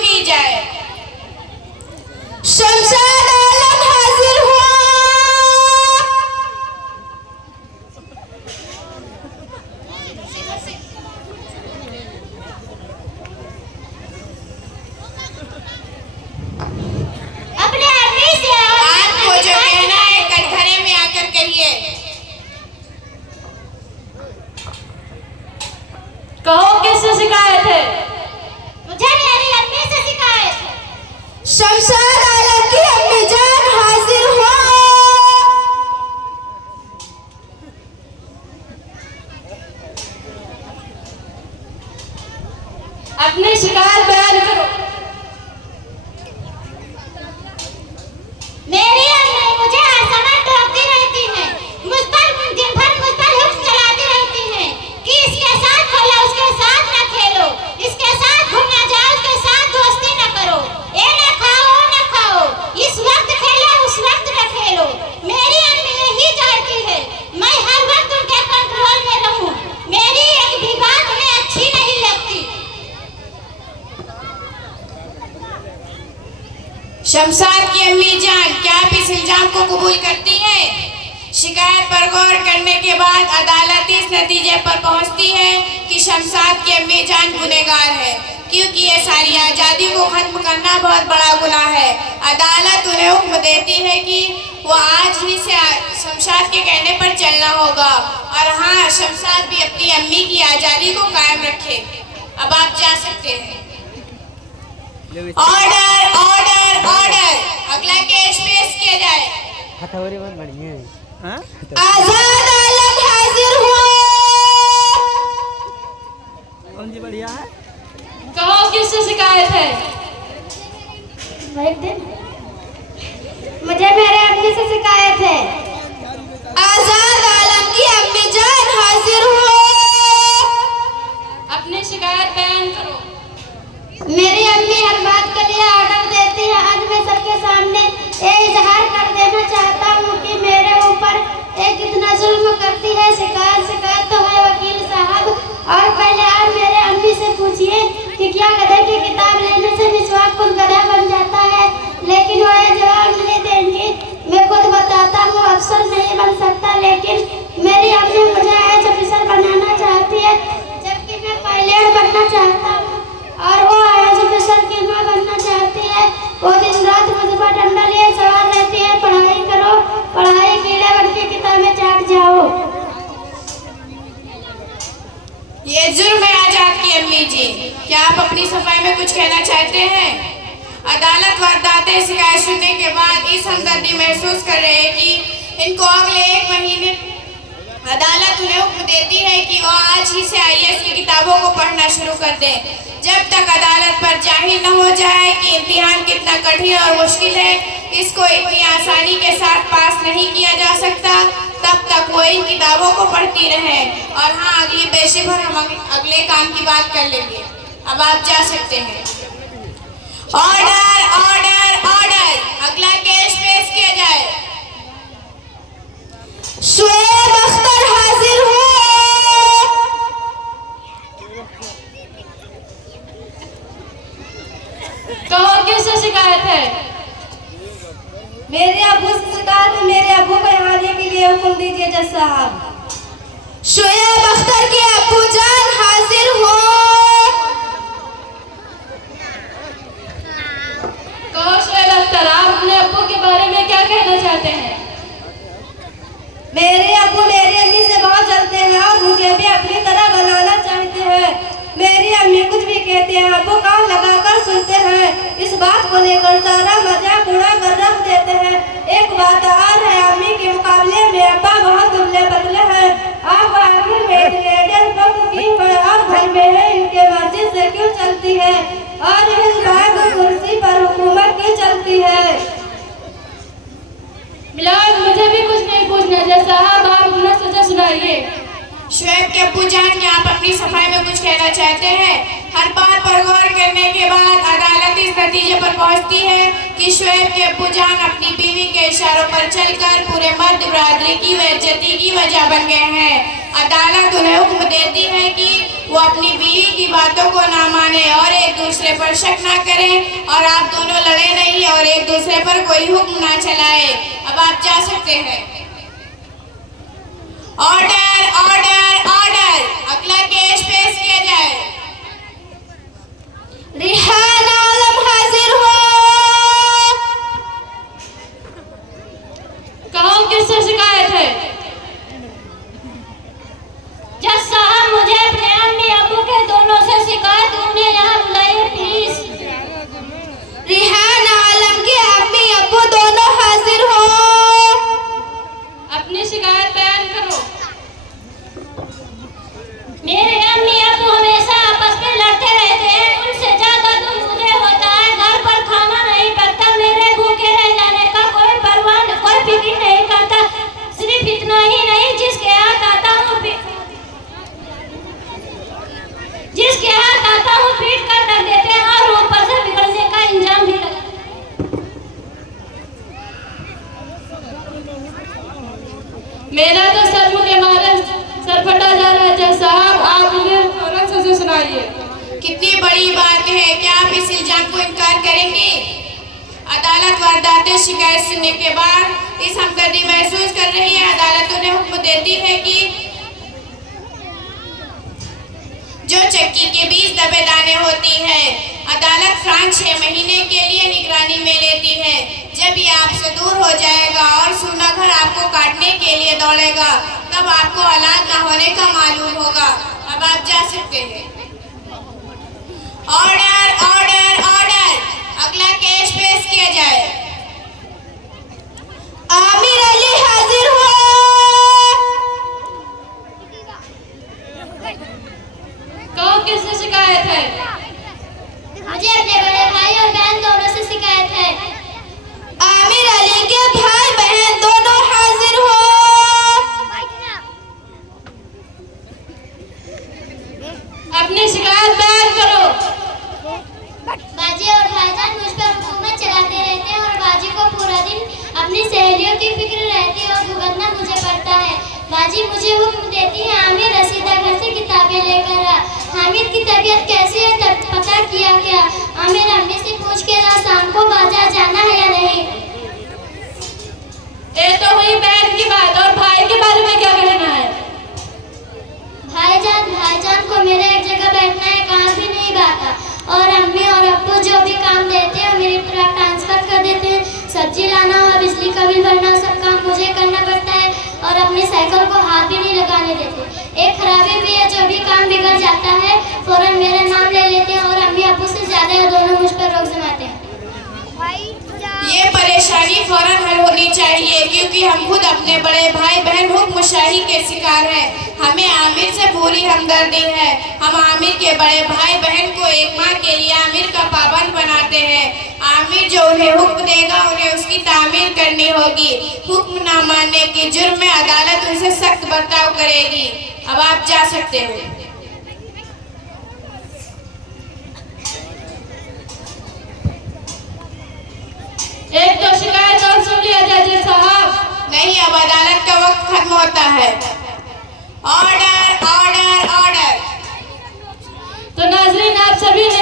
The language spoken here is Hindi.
की जाए। शमशाद आलम हाजिर हुआ। अपने आदमी से आपको जो कहना है कटघरे में आकर कहिए। कहो किससे शिकायत है? मुझे मेरी अम्मी से शिकायत है। शमशाद आलम की अम्मी जान हाजिर हो। अपनी शिकायत बयान करो। मेरी अम्मी मुझे हर समय टोकती रहती है, मुझ पर दिन भर मुझ पर हुक्म चलाती रहती है कि इसके साथ खेलो, उसके साथ न खेलो, इसके साथ घूमने जाओ, उसके साथ दोस्ती न करो, ये न खाओ, वो न खाओ, इस वक्त खेलो, उस वक्त न खेलो। मेरी अम्मी यही चाहती है मैं हर वक्त उनके कंट्रोल में रहूं। मेरी एक भी बात उन्हें अच्छी नहीं लगती। शमशाद की अम्मी जान, क्या आप इस इल्जाम को कबूल करती हैं? शिकायत पर गौर करने के बाद अदालत इस नतीजे पर पहुंचती है कि शमशाद की अम्मी जान गुनहगार है, क्योंकि ये सारी आज़ादी को खत्म करना बहुत बड़ा गुनाह है। अदालत उन्हें हुक्म देती है कि वो आज ही से शमशाद के कहने पर चलना होगा, और हाँ, शमशाद भी अपनी अम्मी की आज़ादी को कायम रखे। अब आप जा सकते हैं। ऑर्डर ऑर्डर ऑर्डर, अगला केस पेश किया जाए। हथौड़ी बहुत बढ़िया है। हाँ? आजाद आलम हाजिर हुआ। कौन सी बढ़िया है? कहो किससे शिकायत है? एक दिन मुझे मेरे अम्मी से शिकायत है। आजाद आलम की अम्मी जान हाजिर हुआ। अपनी शिकायत बयान करो। मेरी अम्मी हर बात के लिए ऑर्डर देती है। आज मैं सबके सामने ये इजहार कर देना चाहता हूँ कि मेरे ऊपर एक कितना जुल्म करती है। शिकायत तो है वकील साहब, और पहले आप मेरे अम्मी से पूछिए कि क्या गधे की किताब लेने से मिसवाक खुद गधा बन जाता है, लेकिन वो ये जवाब नहीं देंगी। मैं खुद बताता हूँ अफसर नहीं बन सकता, लेकिन मेरी अम्मी मुझे एज ऑफिसर बनाना चाहती है, जबकि मैं पायलट बनना चाहता हूँ, और वो एज ऑफिसर की माँ बनना चाहती है। वो दिन रात मुझ पर डंडा लिए सवार रहती है, पढ़ाई करो, पढ़ाई कीड़े बन के किताबें चाट जाओ। ये जुर्म है आजाद की अम्मी जी। क्या आप अपनी सफाई में कुछ कहना चाहते हैं? अदालत वारदाते शिकायत सुनने के बाद इस हमदर्दी महसूस कर रहे हैं कि इनको अगले 1 महीने अदालत उन्हें हुक्म देती है कि वो आज ही से IAS की किताबों को पढ़ना शुरू कर दें। जब तक अदालत पर जाहिर न हो जाए कि इम्तिहान कितना कठिन और मुश्किल है, इसको इतनी आसानी के साथ पास नहीं किया जा सकता, तब तक वो इन किताबों को पढ़ती रहें। और हाँ, अगली पेशी पर हम अगले काम की बात कर लेंगे। अब आप जा सकते हैं। ऑर्डर ऑर्डर ऑर्डर, अगला केस पेश किया जाए। शुएब अख्तर हाजिर हो। कहो किससे शिकायत है? मेरे अब्बू से शिकायत है। मेरे अब्बू को यहाँ आने के लिए हुक्म दीजिए जज साहब। शुएब अख्तर के अब्बू जान हाजिर हो। कहो शुएब अख्तर, आप अपने अब्बू के बारे में क्या कहना चाहते हैं? मेरे अब्बू मेरी अम्मी से बहुत जलते हैं और मुझे भी अपनी तरह बनाना चाहते हैं। मेरी अम्मी कुछ भी कहते हैं, अब्बू कान लगाकर सुनते हैं। इस बात को लेकर सारा मजाक उड़ा कर रख देते हैं। एक बात और है, अम्मी के मुकाबले में अब्बा बहुत दुबले पतले हैं। आप आखिर में लेडर पक की है और घर में है, इनके मर्जी से क्यों चलती है, और इस बात कुर्सी पर हुकूमत क्यों चलती है। मिलाद, मुझे भी कुछ नहीं पूछना। जज साहब, आप अपना सजा सुनाइए। शुएब के अब्बू जान, क्या आप अपनी सफाई में कुछ कहना चाहते हैं? हर बात पर गौर करने के बाद अदालत इस नतीजे पर पहुंचती है कि शुएब के अब्बू जान अपनी बीवी के इशारों पर चलकर पूरे मर्द बरादरी की बेइज्जती की वजह बन गए हैं। अदालत उन्हें हुक्म देती है कि वो अपनी बीवी की बातों को ना माने और एक दूसरे दूसरे पर शक ना करें और आप दोनों लड़े नहीं और एक दूसरे पर कोई हुक्म ना चलाए। अब आप जा सकते हैं। ऑर्डर ऑर्डर ऑर्डर, अगला केस पेश किया जाए। रिहान आलम हाजिर हो। कहो किससे शिकायत है? जज साहब, मुझे अपने अम्मी अबू के दोनों से शिकायत, उन्हें यहाँ बुलाइए प्लीज। रिहान आलम के अम्मी अब्बू दोनों हाजिर हो। अपनी शिकायत बयान करो। मेरे अम्मी अबू हमेशा आपस में लड़ते रहते हैं, उनसे ज्यादा तो मुझे होता है। घर पर खाना नहीं पकता, मेरे भूखे रह जाने का कोई परवाह, कोई फिक्र नहीं करता। सिर्फ इतना ही नहीं, जिसके हाथ आता हूँ पीट कर रख देते हैं और ऊपर से बिगड़ने का इंजाम भी लगा। मेरा तो सर के मारे सर फटा जा रहा है। जज साहब, आप मुझे फौरन सजा सुनाइए। कितनी बड़ी बात है, क्या आप इस इल्जाम को इनकार करेंगे? अदालत वारदात शिकायत सुनने के बाद इस हमदर्दी महसूस कर रही है। अदालत उन्हें हुक्म देती है कि जो चक्की के बीच दबे दाने होती है, अदालत फ्रांस 6 महीने के लिए निगरानी में लेती है। जब ये आपसे दूर हो जाएगा और सूना घर आपको काटने के लिए दौड़ेगा, तब आपको औलाद न होने का मालूम होगा। अब आप जा सकते हैं। ऑर्डर ऑर्डर ऑर्डर, अगला केस पेश किया जाए। आमिर अली हाजिर हो। कहो किससे शिकायत है? मुझे अपने बड़े भाई और बहन दोनों से शिकायत है। आमिर अली के भाई बहन दोनों हाजिर हो। अपनी शिकायत बयान करो। बाजी और भाईजान मुझ पर हुकूमत चलाते रहते हैं और बाजी को पूरा दिन अपनी सहेलियों की फिक्र रहती है और भुगतना मुझे पड़ता है। बाजी मुझे हुक्म देती है, आमिर रसीदा घर से किताबें लेकर आ। हामिद की तबीयत कैसी है तब पता किया क्या? आमिर अम्मी से पूछ के ला, शाम को बाजार जाना है या नहीं? ये तो हुई बहन की बात, और भाई के बारे में क्या कहना है? भाईजान को मेरे एक जगह बैठना है, कहाँ भी नहीं बाता। और अम्मी और अब्बू जो भी काम देते हैं मेरी तरफ ट्रांसफर कर देते हैं। सब्जी लाना और बिजली का बिल भरना, सब काम मुझे करना पड़ता है और अपनी साइकिल को हाथ भी नहीं लगाने देते। एक खराबी भी है, जो भी काम बिगड़ जाता है फौरन मेरा नाम ले लेते हैं और अम्मी अब्बू से ज्यादा दोनों मुझ पर रोक जमाते हैं। ये परेशानी फौरन हल होनी चाहिए, क्योंकि हम खुद अपने बड़े भाई बहन हुक्मशाही के शिकार हैं। हमें आमिर से पूरी हमदर्दी है। हम आमिर के बड़े भाई बहन को एक माह के लिए आमिर का पाबंद बनाते हैं। आमिर जो उन्हें हुक्म देगा उन्हें उसकी तामीर करनी होगी। हुक्म ना मानने के जुर्म में अदालत उनसे सख्त बर्ताव करेगी। अब आप जा सकते हो। एक तो शिकायत और सुन लिया जज साहब। नहीं, अब अदालत का वक्त खत्म होता है। Order order order. तो नाजरीन, आप सभी ने